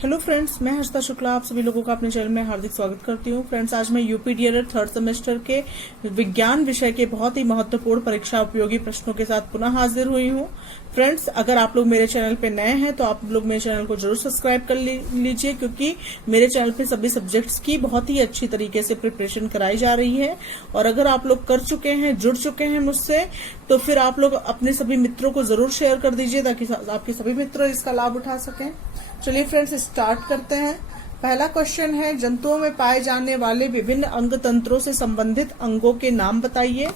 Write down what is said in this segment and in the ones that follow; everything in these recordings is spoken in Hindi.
हेलो फ्रेंड्स, मैं हर्षिता शुक्ला आप सभी लोगों का अपने चैनल में हार्दिक स्वागत करती हूँ। फ्रेंड्स, आज मैं यूपी डीएलएड थर्ड सेमेस्टर के विज्ञान विषय के बहुत ही महत्वपूर्ण परीक्षा उपयोगी प्रश्नों के साथ पुनः हाजिर हुई हूँ। फ्रेंड्स, अगर आप लोग मेरे चैनल पे नए हैं तो आप लोग मेरे चैनल को जरूर सब्सक्राइब कर लीजिए, क्योंकि मेरे चैनल पे सभी सब्जेक्ट्स की बहुत ही अच्छी तरीके से प्रिपरेशन कराई जा रही है। और अगर आप लोग कर चुके हैं, जुड़ चुके हैं मुझसे, तो फिर आप लोग अपने सभी मित्रों को जरूर शेयर कर दीजिए ताकि आपके सभी मित्र इसका लाभ उठा सकें। चलिए फ्रेंड्स, स्टार्ट करते हैं। पहला क्वेश्चन है, जंतुओं में पाए जाने वाले विभिन्न अंग तंत्रों से संबंधित अंगों के नाम बताइए।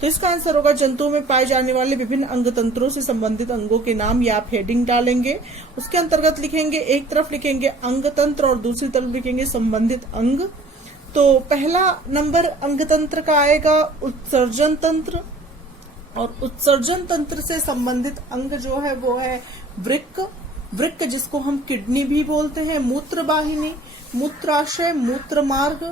तो इसका आंसर होगा जंतुओं में पाए जाने वाले विभिन्न अंग तंत्रों से संबंधित अंगों के नाम। या आप हेडिंग डालेंगे, उसके अंतर्गत लिखेंगे, एक तरफ लिखेंगे अंग तंत्र और दूसरी तरफ लिखेंगे संबंधित अंग। तो पहला नंबर अंग तंत्र का आएगा उत्सर्जन तंत्र, और उत्सर्जन तंत्र से संबंधित अंग जो है वो है वृक्क। वृक्क जिसको हम किडनी भी बोलते हैं, मूत्र वाहिनी, मूत्राशय, मूत्र मार्ग।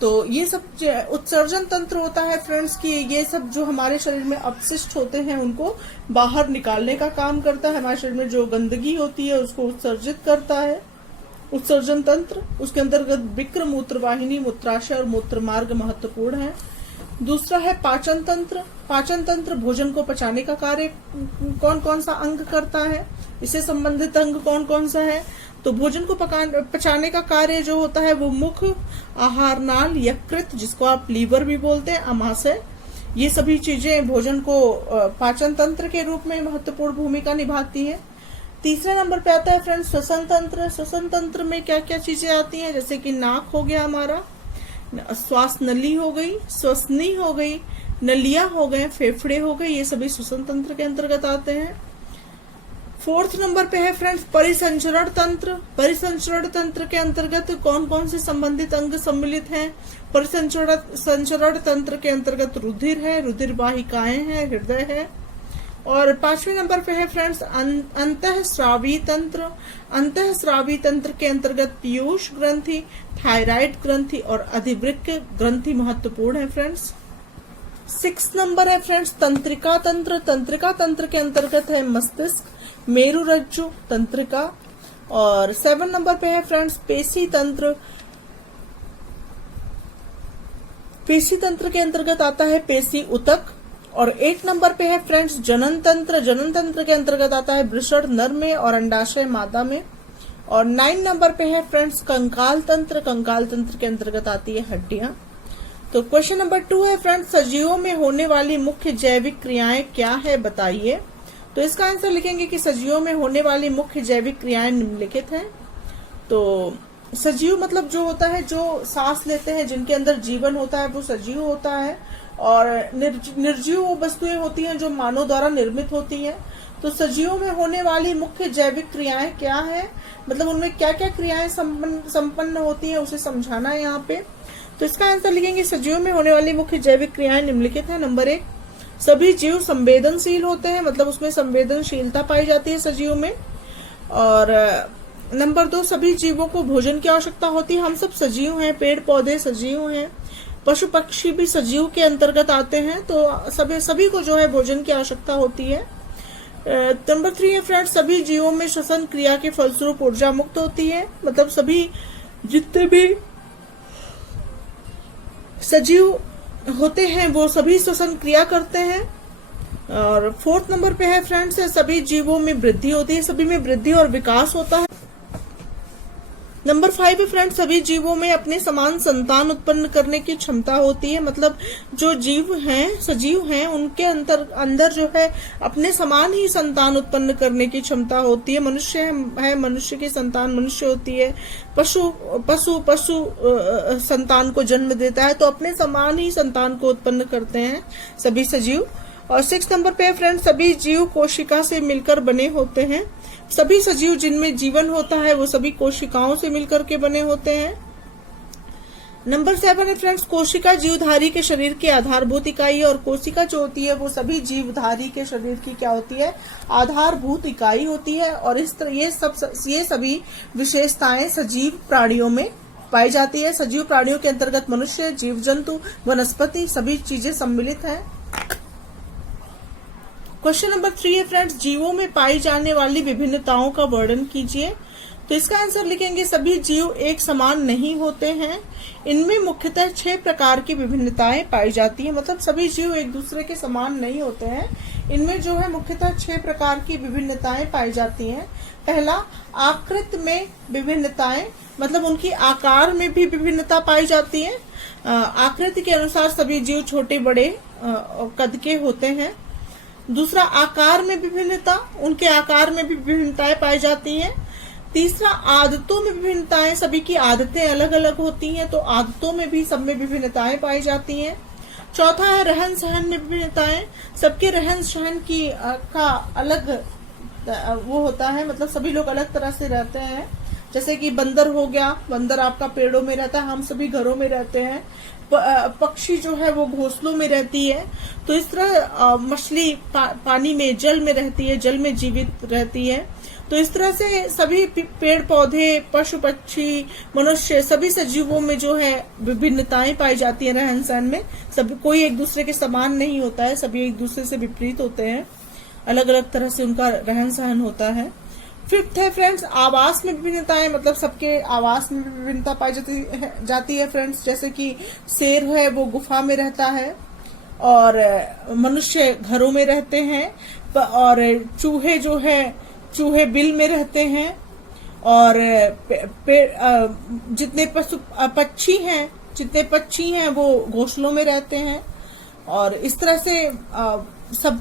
तो ये सब उत्सर्जन तंत्र होता है फ्रेंड्स कि ये सब जो हमारे शरीर में अपशिष्ट होते हैं उनको बाहर निकालने का काम करता है। हमारे शरीर में जो गंदगी होती है उसको उत्सर्जित करता है उत्सर्जन तंत्र। उसके अंतर्गत वृक्क, मूत्र वाहिनी, मूत्राशय और मूत्र मार्ग महत्वपूर्ण है। दूसरा है पाचन तंत्र। पाचन तंत्र भोजन को पचाने का कार्य कौन कौन सा अंग करता है, इससे संबंधित अंग कौन कौन सा है। तो भोजन को पचाने का कार्य जो होता है वो मुख, आहार नाल, यकृत जिसको आप लीवर भी बोलते हैं, अमाशय, ये सभी चीजें भोजन को पाचन तंत्र के रूप में महत्वपूर्ण भूमिका निभाती है। तीसरे नंबर पे आता है फ्रेंड्स श्वसन तंत्र। श्वसन तंत्र में क्या क्या चीजें आती हैं, जैसे कि नाक हो गया हमारा, श्वास नली हो गई, श्वसनी हो गई, नलियां हो गए, फेफड़े हो गए, ये सभी श्वसन तंत्र के अंतर्गत आते हैं। फोर्थ नंबर पे है फ्रेंड्स परिसंचरण तंत्र। परिसंचरण तंत्र के अंतर्गत कौन कौन से संबंधित अंग सम्मिलित हैं। परिसंचरण तंत्र के अंतर्गत रुधिर है, रुधिर वाहिकाएं हैं, हृदय है। और पांचवें नंबर पे है फ्रेंड्स अंतःस्रावी तंत्र। अंतःस्रावी तंत्र के अंतर्गत पीयूष ग्रंथि, थायराइड ग्रंथि और अधिवृक्क ग्रंथि महत्वपूर्ण है फ्रेंड्स। 6 नंबर है फ्रेंड्स तंत्रिका तंत्र। तंत्रिका तंत्र के अंतर्गत है मस्तिष्क, मेरुरज्जु, तंत्रिका। और 7 नंबर पे है फ्रेंड्स पेशी तंत्र। पेशी तंत्र के अंतर्गत आता है पेशी उतक। और 8 नंबर पे है फ्रेंड्स जनन तंत्र। जनन तंत्र के अंतर्गत आता है वृषण नर में और अंडाशय मादा में। और 9 नंबर पे है फ्रेंड्स कंकाल तंत्र। कंकाल तंत्र के अंतर्गत आती है हड्डियां। तो क्वेश्चन नंबर 2 है फ्रेंड्स सजीवों में होने वाली मुख्य जैविक क्रियाएं क्या है बताइए। तो इसका आंसर लिखेंगे कि सजीवों में होने वाली मुख्य जैविक क्रियाएं निम्नलिखित हैं। तो सजीव मतलब जो होता है, जो सांस लेते हैं, जिनके अंदर जीवन होता है, वो सजीव होता है। और निर्जीव वो वस्तुएं होती हैं जो मानव द्वारा निर्मित होती हैं। तो सजीवों में होने वाली मुख्य जैविक क्रियाएं क्या है, मतलब उनमें क्या क्या क्रियाएं संपन्न होती हैं, उसे समझाना है यहाँ पे। तो इसका आंसर लिखेंगे सजीवों में होने वाली मुख्य जैविक क्रियाएं निम्नलिखित है। नंबर 1, सभी जीव संवेदनशील होते हैं, मतलब उसमें संवेदनशीलता पाई जाती है सजीव में। और नंबर 2, सभी जीवों को भोजन की आवश्यकता होती है। हम सब सजीव हैं, पेड़ पौधे सजीव हैं, पशु पक्षी भी सजीव के अंतर्गत आते हैं। तो सभी को जो है भोजन की आवश्यकता होती है। नंबर 3 है फ्रेंड्स सभी जीवों में श्वसन क्रिया के फलस्वरूप ऊर्जा मुक्त होती है, मतलब सभी जितने भी सजीव होते हैं वो सभी श्वसन क्रिया करते हैं। और 4th नंबर पे है फ्रेंड्स सभी जीवों में वृद्धि होती है, सभी में वृद्धि और विकास होता है। नंबर 5 है फ्रेंड्स सभी जीवों में अपने समान संतान उत्पन्न करने की क्षमता होती है, मतलब जो जीव हैं, सजीव हैं, उनके अंदर जो है अपने समान ही संतान उत्पन्न करने की क्षमता होती है। मनुष्य है, मनुष्य की संतान मनुष्य होती है। पशु संतान को जन्म देता है, तो अपने समान ही संतान को उत्पन्न करते हैं सभी सजीव। और 6 नंबर पे फ्रेंड्स सभी जीव कोशिका से मिलकर बने होते हैं। सभी सजीव जिनमें जीवन होता है वो सभी कोशिकाओं से मिलकर के बने होते हैं। नंबर 7 है फ्रेंड्स कोशिका जीवधारी के शरीर की आधारभूत इकाई है। और कोशिका जो होती है वो सभी जीवधारी के शरीर की क्या होती है, आधारभूत इकाई होती है। और इस तरह ये सभी विशेषताएं सजीव प्राणियों में पाई जाती है। सजीव प्राणियों के अंतर्गत मनुष्य, जीव जंतु, वनस्पति सभी चीजें सम्मिलित हैं। क्वेश्चन नंबर 3 है फ्रेंड्स जीवों में पाई जाने वाली विभिन्नताओं का वर्णन कीजिए। तो इसका आंसर लिखेंगे सभी जीव एक समान नहीं होते हैं, इनमें मुख्यतः 6 प्रकार की विभिन्नताएं पाई जाती हैं। मतलब सभी जीव एक दूसरे के समान नहीं होते हैं, इनमें जो है मुख्यतः 6 प्रकार की विभिन्नताएं पाई जाती हैं। पहला, आकृति में विभिन्नताएं, मतलब उनकी आकार में भी विभिन्नता पाई जाती है। आकृति के अनुसार सभी जीव छोटे बड़े कद के होते हैं। दूसरा, आकार में विभिन्नता, उनके आकार में भी विभिन्नताएं पाई जाती हैं। तीसरा, आदतों में विभिन्नताएं, सभी की आदतें अलग अलग होती हैं, तो आदतों में भी सब में विभिन्नताएं पाई जाती हैं। चौथा है रहन सहन में विभिन्नताएं, सबके रहन सहन की का अलग वो होता है, मतलब सभी लोग अलग तरह से रहते हैं। जैसे कि बंदर हो गया, बंदर आपका पेड़ों में रहता है, हम सभी घरों में रहते हैं। पक्षी जो है वो घोंसलों में रहती है। तो इस तरह मछली पानी में, जल में रहती है, जल में जीवित रहती है। तो इस तरह से सभी पेड़ पौधे, पशु पक्षी, मनुष्य, सभी सजीवों में जो है विभिन्नताएं पाई जाती है रहन सहन में। सभी, कोई एक दूसरे के समान नहीं होता है, सभी एक दूसरे से विपरीत होते हैं, अलग अलग तरह से उनका रहन सहन होता है। फिफ्थ है फ्रेंड्स, आवास में विभिन्नताएं, मतलब सबके आवास में विभिन्नता पाई जाती है फ्रेंड्स। जैसे कि शेर है वो गुफा में रहता है, और मनुष्य घरों में रहते हैं, और चूहे जो है, चूहे बिल में रहते हैं, और जितने पक्षी हैं, जितने पक्षी हैं वो घोंसलों में रहते हैं। और इस तरह से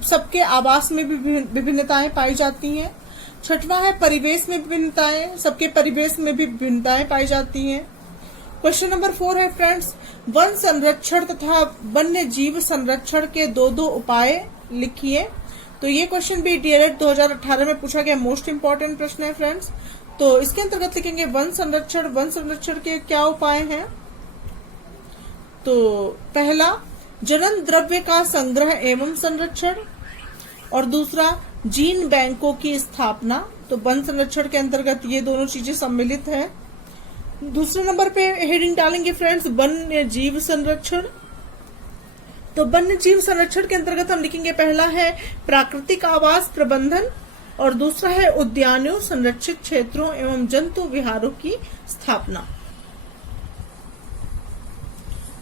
सबके आवास में भी विभिन्नताएं पाई जाती हैं। छठवां है परिवेश में विभिन्नताएं, सबके परिवेश में भी विभिन्नताएं पाई जाती हैं। क्वेश्चन नंबर 4 है फ्रेंड्स, वन संरक्षण तथा वन्य जीव संरक्षण के दो उपाय लिखिए। तो ये क्वेश्चन भी डीएलएड 2018 में पूछा गया मोस्ट इंपोर्टेंट प्रश्न है फ्रेंड्स। तो इसके अंतर्गत लिखेंगे वन संरक्षण के क्या उपाय हैं। तो पहला, जनन द्रव्य का संग्रह एवं संरक्षण, और दूसरा जीन बैंकों की स्थापना। तो वन संरक्षण के अंतर्गत ये दोनों चीजें सम्मिलित है। दूसरे नंबर पे हेडिंग डालेंगे फ्रेंड्स वन्य जीव संरक्षण। तो वन्य जीव संरक्षण के अंतर्गत हम लिखेंगे, पहला है प्राकृतिक आवास प्रबंधन, और दूसरा है उद्यानों, संरक्षित क्षेत्रों एवं जंतु विहारों की स्थापना।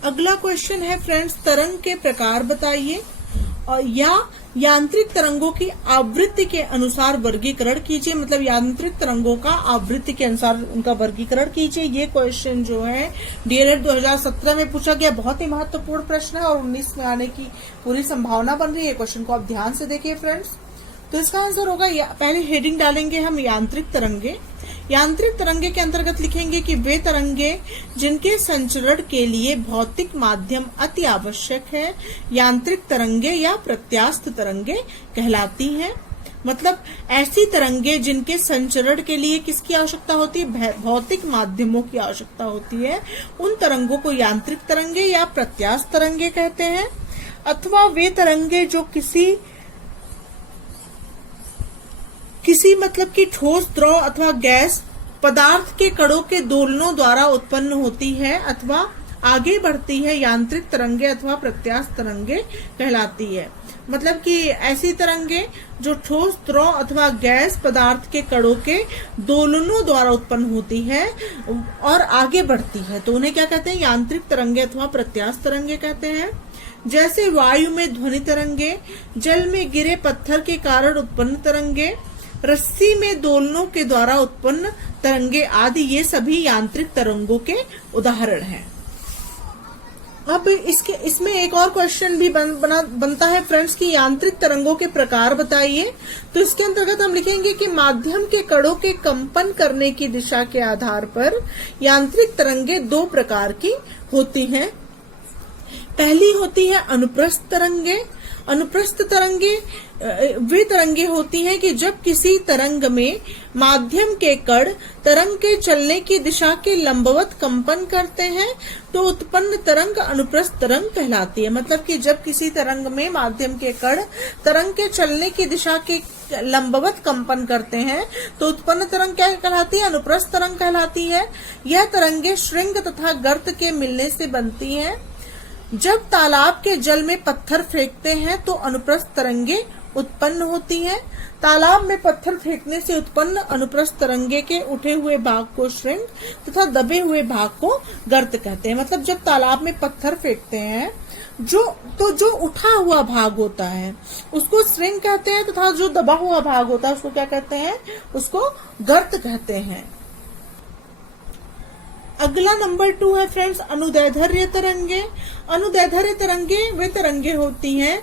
अगला क्वेश्चन है फ्रेंड्स, तरंग के प्रकार बताइए, और या यांत्रिक तरंगों की आवृत्ति के अनुसार वर्गीकरण कीजिए। मतलब यांत्रिक तरंगों का आवृत्ति के अनुसार उनका वर्गीकरण कीजिए। ये क्वेश्चन जो है डीएलएड 2017 में पूछा गया, बहुत ही महत्वपूर्ण प्रश्न है, और 19 में आने की पूरी संभावना बन रही है। क्वेश्चन को आप ध्यान से देखिए फ्रेंड्स। तो इसका आंसर होगा, पहले हेडिंग डालेंगे हम यांत्रिक तरंगे। यांत्रिक तरंगे के अंतर्गत लिखेंगे कि वे तरंगे जिनके संचरण के लिए भौतिक माध्यम अति आवश्यक है, यांत्रिक तरंगे या प्रत्यास्थ तरंगे कहलाती हैं। मतलब ऐसी तरंगे जिनके संचरण के लिए किसकी आवश्यकता होती है, भौतिक माध्यमों की आवश्यकता होती है, उन तरंगों को यांत्रिक तरंगे या प्रत्यास्थ तरंगे कहते हैं। अथवा वे तरंगे जो किसी मतलब कि ठोस, द्रव अथवा गैस पदार्थ के कणों के दोलनों द्वारा उत्पन्न होती है अथवा आगे बढ़ती है, यांत्रिक तरंगे अथवा प्रत्यास्थ तरंगे कहलाती है। मतलब कि ऐसी तरंगे जो ठोस, द्रव अथवा गैस पदार्थ के कणों के दोलनों द्वारा उत्पन्न होती है और आगे बढ़ती है, तो उन्हें क्या कहते हैं, यांत्रिक तरंगे अथवा प्रत्यास्थ तरंगे कहते हैं। जैसे वायु में ध्वनि तरंगे, जल में गिरे पत्थर के कारण उत्पन्न तरंगे, रस्सी में दोलनों के द्वारा उत्पन्न तरंगे आदि, ये सभी यांत्रिक तरंगों के उदाहरण हैं। अब इसमें एक और क्वेश्चन भी बनता है फ्रेंड्स कि यांत्रिक तरंगों के प्रकार बताइए। तो इसके अंतर्गत हम लिखेंगे कि माध्यम के कणों के कंपन करने की दिशा के आधार पर यांत्रिक तरंगे 2 प्रकार की होती हैं। पहली होती है अनुप्रस्थ तरंगे। अनुप्रस्थ तरंगे वे तरंगे होती हैं कि जब किसी तरंग में माध्यम के कण तरंग के चलने की दिशा के लंबवत कंपन करते हैं तो उत्पन्न तरंग अनुप्रस्थ तरंग कहलाती है। मतलब कि जब किसी तरंग में माध्यम के कण तरंग के चलने की दिशा के लंबवत कंपन करते हैं तो उत्पन्न तरंग क्या कहलाती है, अनुप्रस्थ तरंग कहलाती है। यह तरंगे श्रृंग तथा गर्त के मिलने से बनती हैं। जब तालाब के जल में पत्थर फेंकते हैं तो अनुप्रस्थ तरंगे उत्पन्न होती हैं। तालाब में पत्थर फेंकने से उत्पन्न अनुप्रस्थ तरंगे के उठे हुए भाग को श्रृंग तथा दबे हुए भाग को गर्त कहते हैं। मतलब जब तालाब में पत्थर फेंकते हैं जो उठा हुआ भाग होता है उसको श्रृंग कहते हैं तथा जो दबा हुआ भाग होता है उसको क्या कहते हैं, उसको गर्त कहते हैं। अगला नंबर 2 है फ्रेंड्स अनुदैर्ध्य तरंगे। अनुदैर्ध्य तरंगे वे तरंगे होती हैं,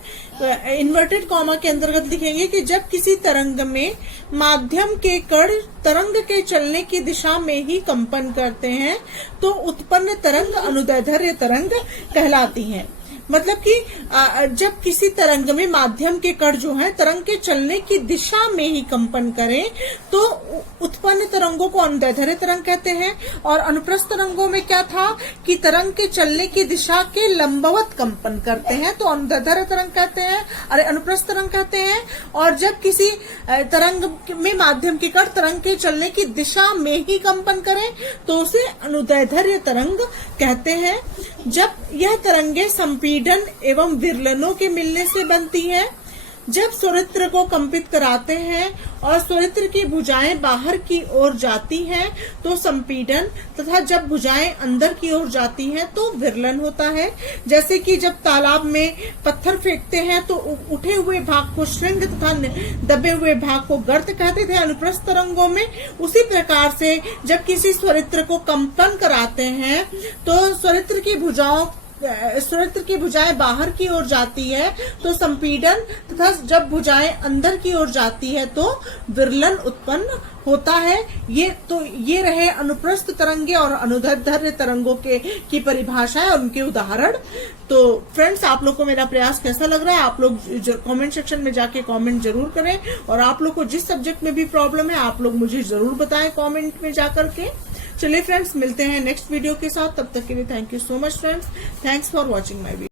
इन्वर्टेड कॉमा के अंतर्गत लिखेंगे कि जब किसी तरंग में माध्यम के कण तरंग के चलने की दिशा में ही कंपन करते हैं तो उत्पन्न तरंग अनुदैर्ध्य तरंग कहलाती है। मतलब कि जब किसी तरंग में माध्यम के कण जो है तरंग के चलने की दिशा में ही कंपन करें तो उत्पन्न तरंगों को अनुदैर्ध्य तरंग कहते हैं। और अनुप्रस्थ तरंगों में क्या था कि तरंग के चलने की दिशा के लंबवत कंपन करते हैं तो अनुदैर्ध्य तरंग कहते हैं, अरे अनुप्रस्थ तरंग कहते हैं। और जब किसी तरंग में माध्यम के कण तरंग के चलने की दिशा में ही कंपन करें तो उसे अनुदैर्ध्य तरंग कहते हैं। जब यह तरंगे संपीड़न एवं विरलनों के मिलने से बनती हैं, जब स्वरित्र को कंपित कराते हैं और स्वरित्र की भुजाएं बाहर की ओर जाती हैं तो संपीड़न तथा जब भुजाएं अंदर की ओर जाती हैं तो विरलन होता है। जैसे कि जब तालाब में पत्थर फेंकते हैं तो उठे हुए भाग को श्रृंग तथा दबे हुए भाग को गर्त कहते थे अनुप्रस्थ तरंगों में। उसी प्रकार से जब किसी स्वरित्र को कंपन कराते हैं तो स्वरित्र की भुजाएं बाहर की ओर जाती है तो संपीड़न तथा जब भुजाएं अंदर की ओर जाती है तो विरलन उत्पन्न होता है। ये रहे अनुप्रस्थ तरंगे और अनुदैर्ध्य तरंगों की परिभाषा है और उनके उदाहरण। तो फ्रेंड्स आप लोग को मेरा प्रयास कैसा लग रहा है आप लोग कमेंट सेक्शन में जाके कमेंट जरूर करें और आप लोग को जिस सब्जेक्ट में भी प्रॉब्लम है आप लोग मुझे जरूर बताएं कमेंट में जाकर के। चलिए फ्रेंड्स मिलते हैं नेक्स्ट वीडियो के साथ, तब तक के लिए thank you so much friends, thanks for watching my video.